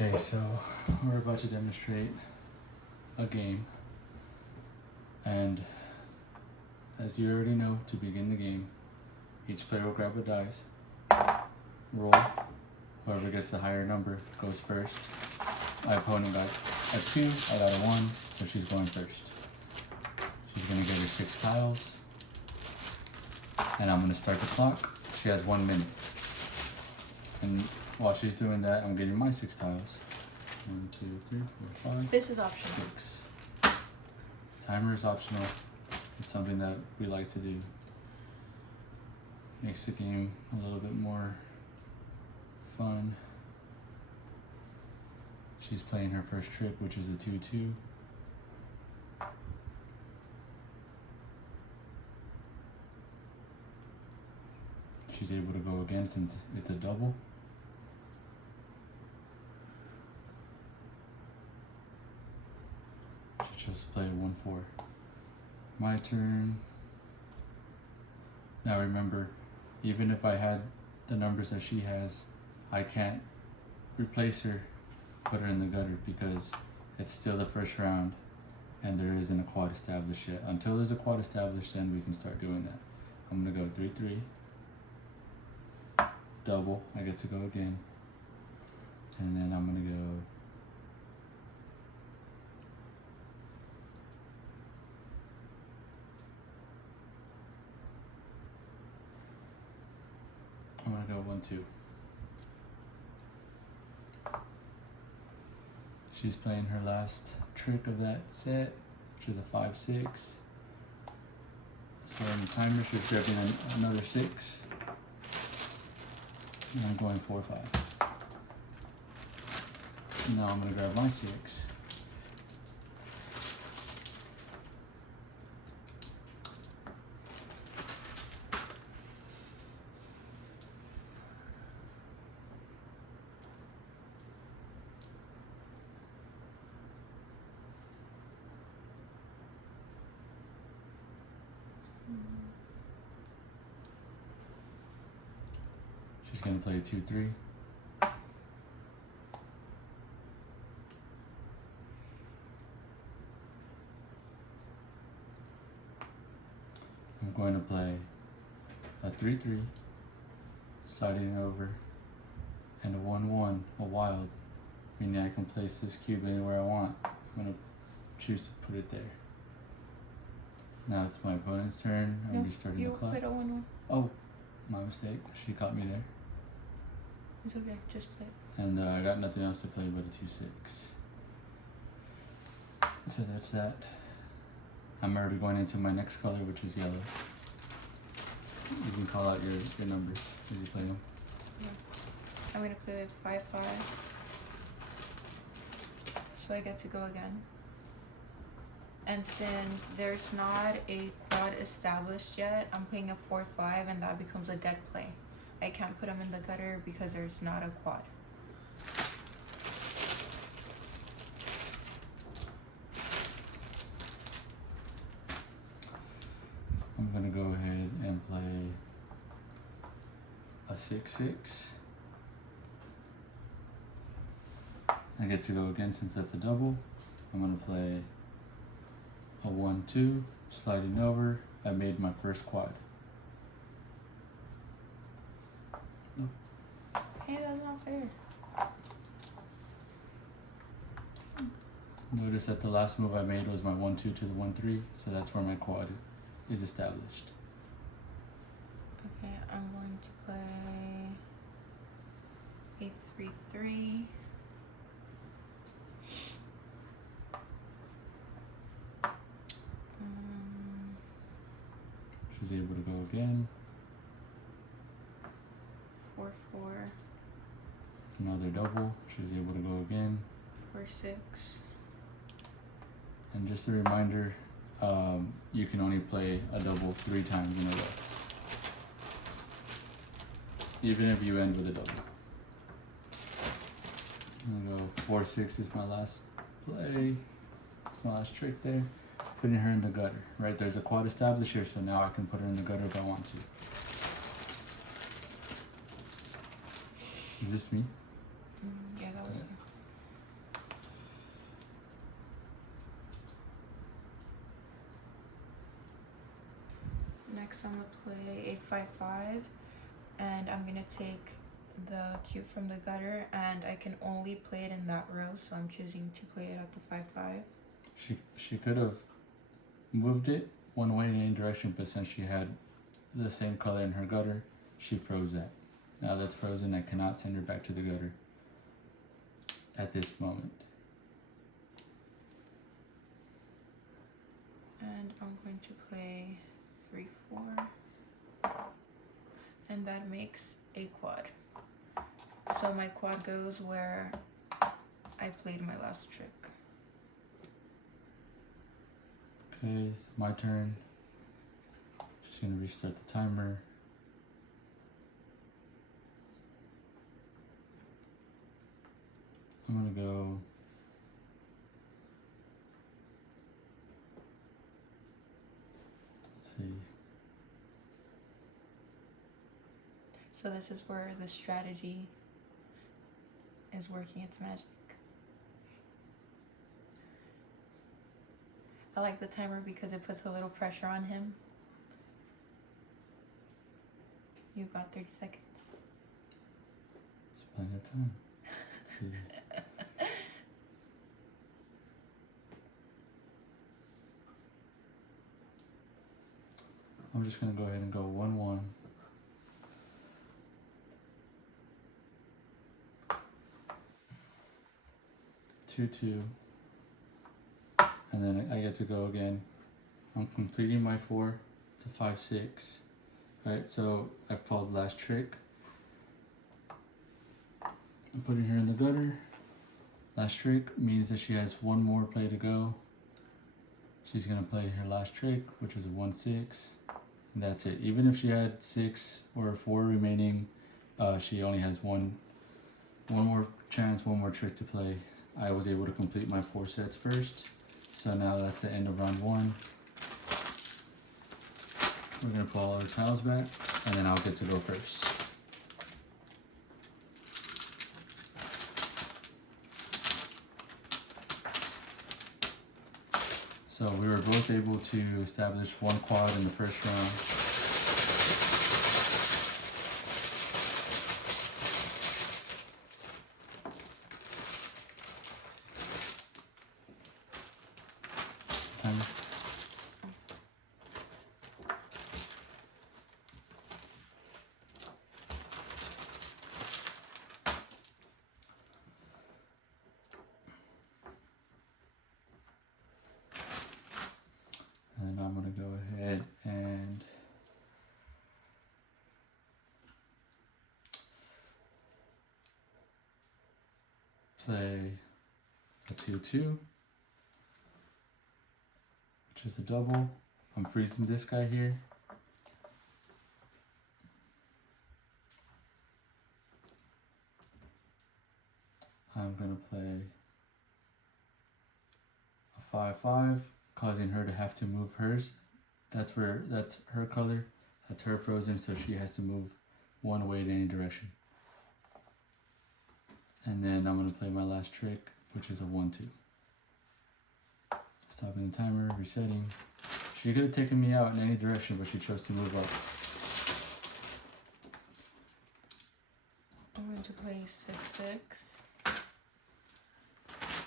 Okay, so we're about to demonstrate a game, and as you already know, to begin the game, each player will grab a dice, roll, whoever gets the higher number goes first. My opponent got a 2, I got a 1, so she's going first. She's going to get her 6 tiles, and I'm going to start the clock. She has 1 minute. And while she's doing that, I'm getting my 6 tiles. 1, 2, 3, 4, 5. This is optional. 6. Timer is optional. It's something that we like to do. Makes the game a little bit more fun. She's playing her first trick, which is a 2-2. She's able to go again since it's a double. She chose to play a 1-4. My turn. Now remember, even if I had the numbers that she has, I can't replace her, put her in the gutter, because it's still the first round and there isn't a quad established yet. Until there's a quad established, then we can start doing that. I'm gonna go 3-3. Double, I get to go again. And then I'm gonna go I'm gonna go 1-2. She's playing her last trick of that set, which is a 5-6. Starting the timer, she's grabbing another 6. And I'm going 4-5. Now I'm gonna grab my 6. She's gonna play a 2-3. I'm going to play a 3-3, sliding it over, and a 1-1, a wild, meaning I can place this cube anywhere I want. I'm gonna choose to put it there. Now it's my opponent's turn. I'm restarting the clock. You put a 1-1. Oh, my mistake. She caught me there. It's okay, just play. And I got nothing else to play but a 2-6. So that's that. I'm already going into my next color, which is yellow. You can call out your numbers as you play them. Yeah. I'm gonna play 5-5. So I get to go again. And since there's not a quad established yet, I'm playing a 4-5, and that becomes a dead play. I can't put them in the gutter because there's not a quad. I'm gonna go ahead and play a 6-6. I get to go again since that's a double. I'm gonna play a 1-2, sliding over. I made my first quad. Nope. Hey, that's not fair. Notice that the last move I made was my 1-2 to the 1-3, so that's where my quad is established. Okay, I'm going to play a 3-3. She's able to go again. 4-4. Another double. She's able to go again. 4-6. And just a reminder, you can only play a double 3 times in a row, even if you end with a double. I'm gonna go 4-6 is my last play. It's my last trick there. Putting her in the gutter. Right, there's a quad established here, so now I can put her in the gutter if I want to. Is this me? Yeah, that was Next, I'm gonna play a 5/5, and I'm gonna take the cube from the gutter, and I can only play it in that row, so I'm choosing to play it at the 5/5. She could have moved it one way in any direction, but since she had the same color in her gutter, she froze that. Now that's frozen. I cannot send her back to the gutter at this moment. And I'm going to play 3/4, and that makes a quad. So my quad goes where I played my last trick. Okay, it's my turn. Just gonna restart the timer. I'm gonna go. Let's see. So this is where the strategy is working its magic. I like the timer because it puts a little pressure on him. You got 30 seconds. It's plenty of time. Let's see. I'm just gonna go ahead and go 1-1. Two, and then I get to go again. I'm completing my 4 to 5-6. Right, so I've called the last trick. I'm putting her in the gutter. Last trick means that she has one more play to go. She's gonna play her last trick, which is a 1-6. And that's it. Even if she had 6 or 4 remaining, she only has one more chance, one more trick to play. I was able to complete my 4 sets first. So now that's the end of round 1. We're gonna pull all our tiles back, and then I'll get to go first. So we were both able to establish one quad in the first round. And I'm gonna go ahead and play a 2-2, which is a double. I'm freezing this guy here. I'm gonna play a 5-5, causing her to have to move hers. That's her color. That's her frozen, so she has to move one way in any direction. And then I'm gonna play my last trick, which is a 1-2. Stopping the timer, resetting. She could have taken me out in any direction, but she chose to move up. I'm going to play 6-6.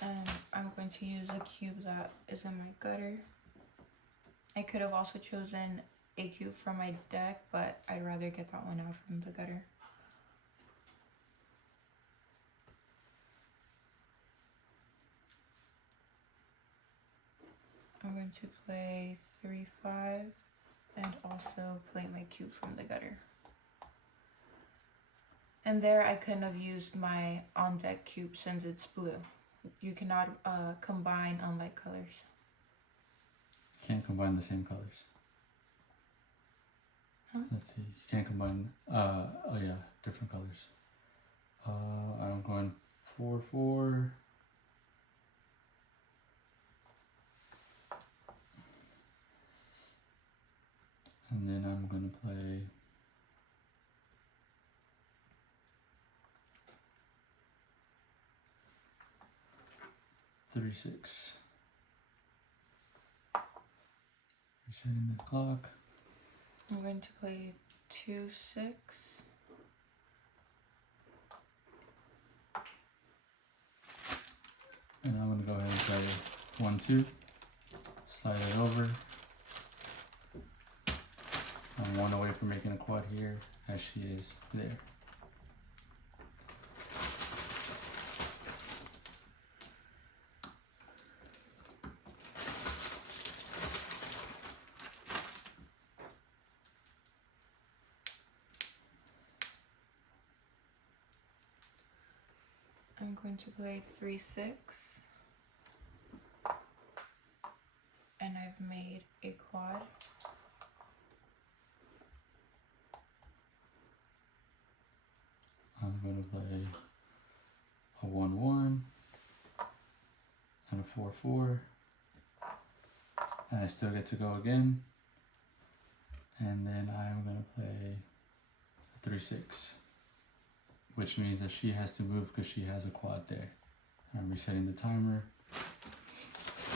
And I'm going to use a cube that is in my gutter. I could have also chosen a cube from my deck, but I'd rather get that one out from the gutter. I'm going to play 3-5 and also play my cube from the gutter. And there I couldn't have used my on deck cube since it's blue. You cannot combine unlike colors. Can't combine the same colors. Huh? Let's see. You can't combine. Oh yeah, different colors. I'm going 4-4. And then I'm gonna play 3-6. Resetting the clock. I'm going to play 2-6. And I'm gonna go ahead and play 1-2. Slide it over. I'm one away from making a quad here, as she is there. I'm going to play 3-6. And I've made a quad. I'm gonna play a 1-1 and a 4-4. And I still get to go again. And then I'm gonna play a 3-6. Which means that she has to move because she has a quad there. I'm resetting the timer.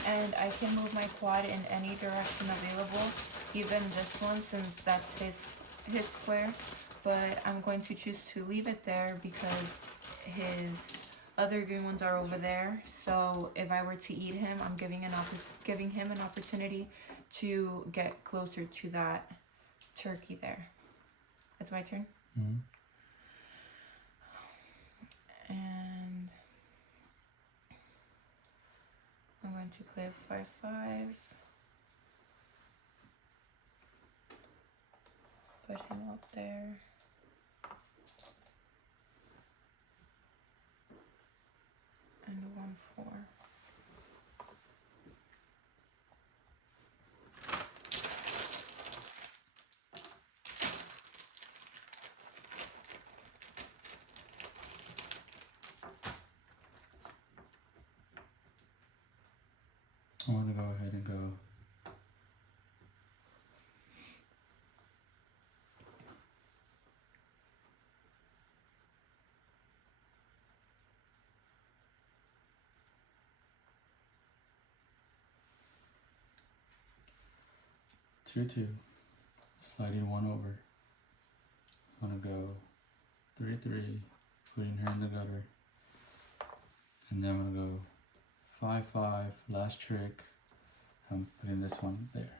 And I can move my quad in any direction available, even this one since that's his square. But I'm going to choose to leave it there because his other green ones are over there. So if I were to eat him, I'm giving him an opportunity to get closer to that turkey there. It's my turn. Mm-hmm. And I'm going to play a 5-5. Put him out there. And a 1-4. I want to go ahead and go 2-2, sliding one over. I'm gonna go 3-3, putting her in the gutter. And then I'm gonna go 5-5, last trick. I'm putting this one there.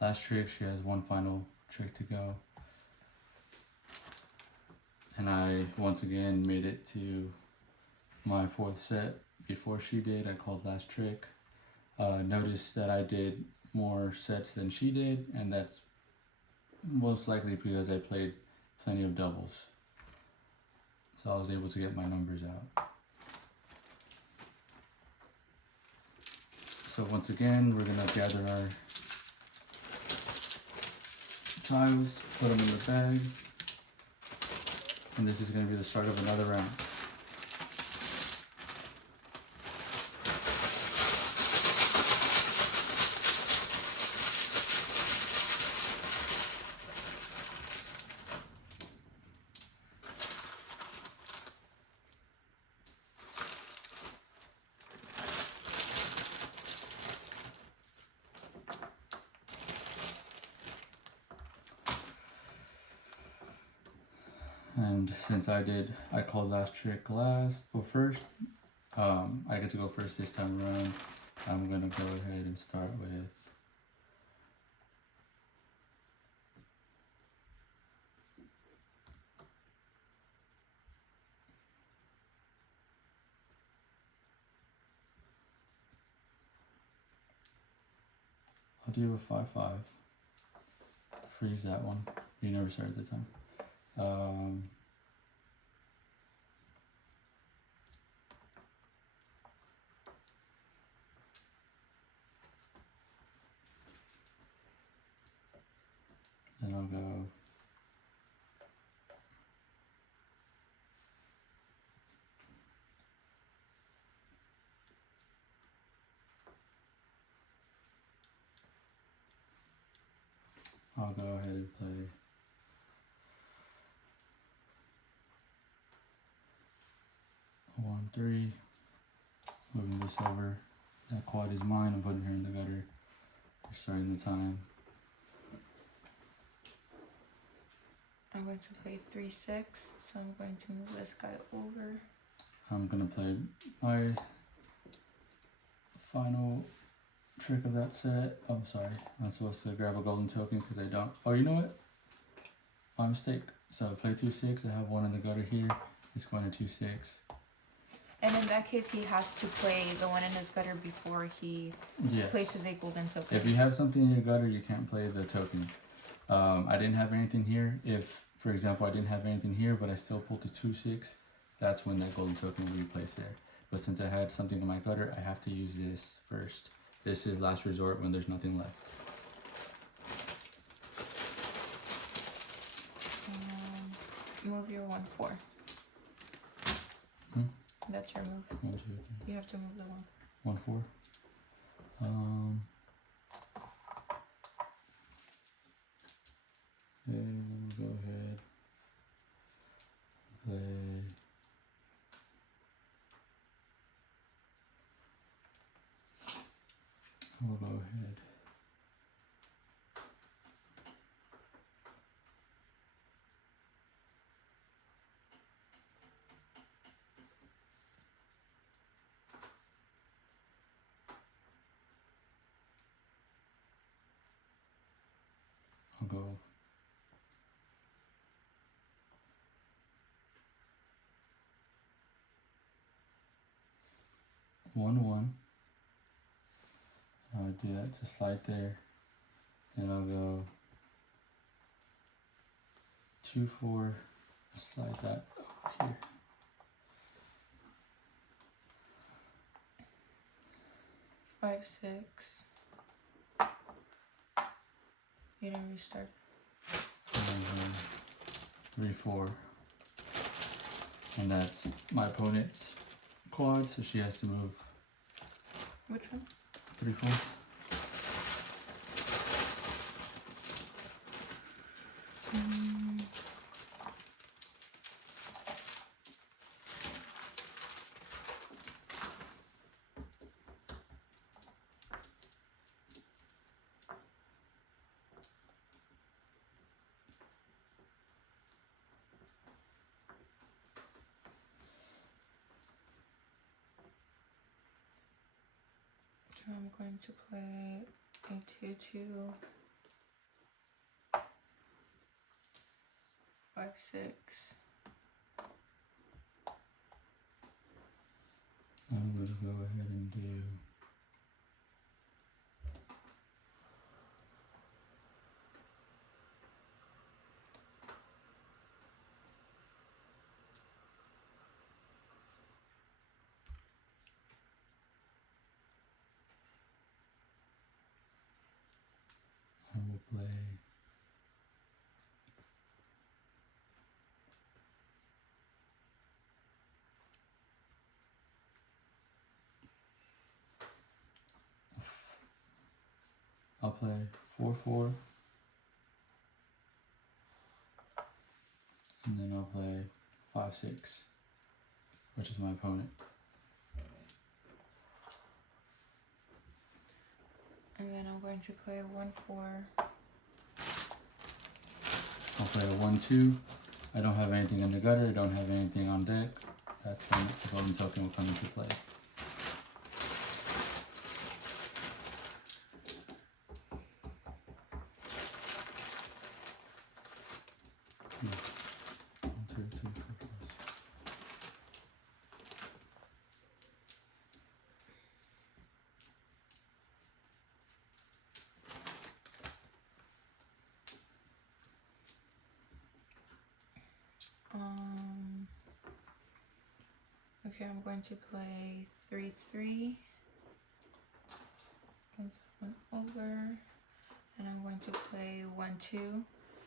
Last trick, she has one final trick to go. And I once again made it to my fourth set before she did. I called last trick. Noticed that I did more sets than she did, and that's most likely because I played plenty of doubles. So I was able to get my numbers out. So once again, we're gonna gather our tiles, put them in the bag, and this is gonna be the start of another round. And since I called last trick first. I get to go first this time around. I'm gonna go ahead and start with I'll do a 5-5. Freeze that one. You never started the time. Then I'll go ahead and play a 1-3. Moving this over. That quad is mine. I'm putting her in the gutter. We're starting the time. I'm going to play 3-6, so I'm going to move this guy over. I'm gonna play my final trick of that set. Oh, I'm sorry. I'm supposed to grab a golden token because I don't. Oh, you know what? My mistake. So I play 2-6. I have one in the gutter here. It's going to 2-6. And in that case, he has to play the one in his gutter before he Yes. places a golden token. If you have something in your gutter, you can't play the token. I didn't have anything here. If, for example, I didn't have anything here, but I still pulled the 2-6, that's when that golden token will be placed there. But since I had something in my gutter, I have to use this first. This is last resort when there's nothing left. Move your 1-4. Hmm? That's your move. 1, 2, 3. You have to move the 1. 1, 4. Okay, we'll go ahead. Play. We'll go ahead. I'll go. One. I'll do that to slide there. Then I'll go 2-4. Slide that over here. 5-6. You didn't restart. And 3-4. And that's my opponent's quad, so she has to move Which one? 3-4. So I'm going to play a 2-2. 5-6. I'm going to go ahead and do I will play I'll play 4-4, and then I'll play 5-6, which is my opponent. And then I'm going to play 1-4. I'll play a 1-2. I don't have anything in the gutter, I don't have anything on deck. That's when the golden token will come into play. Yeah. 1, 2, 3, 4, 5, 6. Okay, I'm going to play 3-3. One over. And I'm going to play 1-2.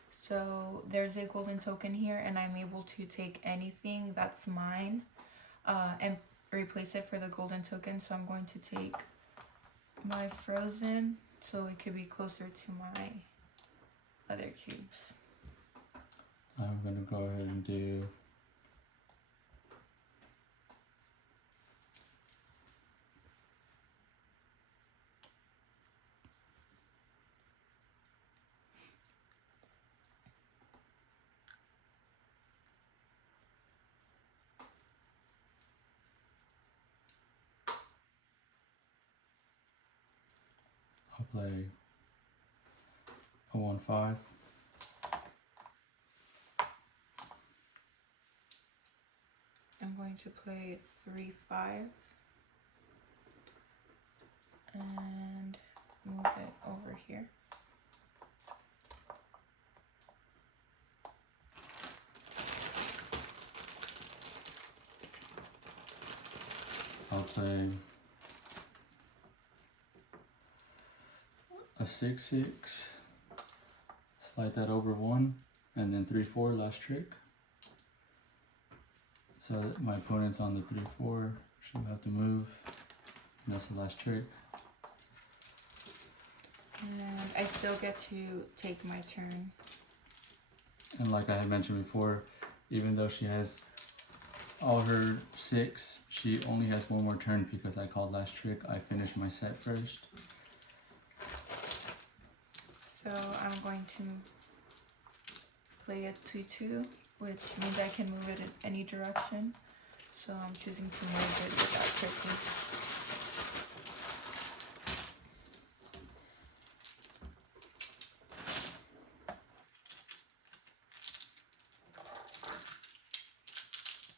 So there's a golden token here, and I'm able to take anything that's mine and replace it for the golden token. So I'm going to take my frozen so it could be closer to my other cubes. I'm going to go ahead and do play a 1-5. I'm going to play 3-5 and move it over here. I'll play a 6-6, slide that over 1, and then 3-4 last trick. So that my opponent's on the 3-4, she'll have to move, and that's the last trick. And I still get to take my turn. And like I had mentioned before, even though she has all her 6, she only has one more turn because I called last trick. I finished my set first. So I'm going to play a 2-2, which means I can move it in any direction. So I'm choosing to move it without tricking.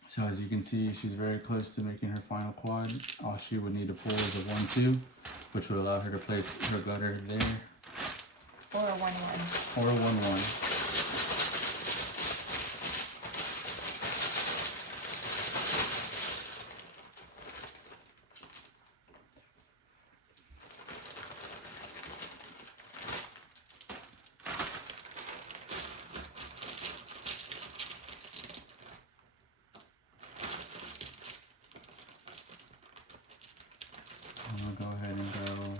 So as you can see, she's very close to making her final quad. All she would need to pull is a 1-2, which would allow her to place her gutter there. Or a 1-1. Or a 1-1. I'm gonna go ahead and go.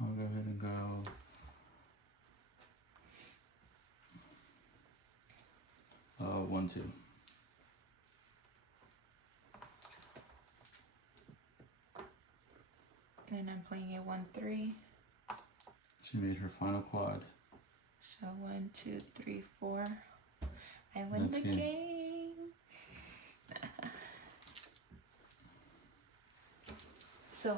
I'll go ahead and go. Uh, 1-2. And I'm playing a 1-3. She made her final quad. So 1, 2, 3, 4. I win That's the game. game. So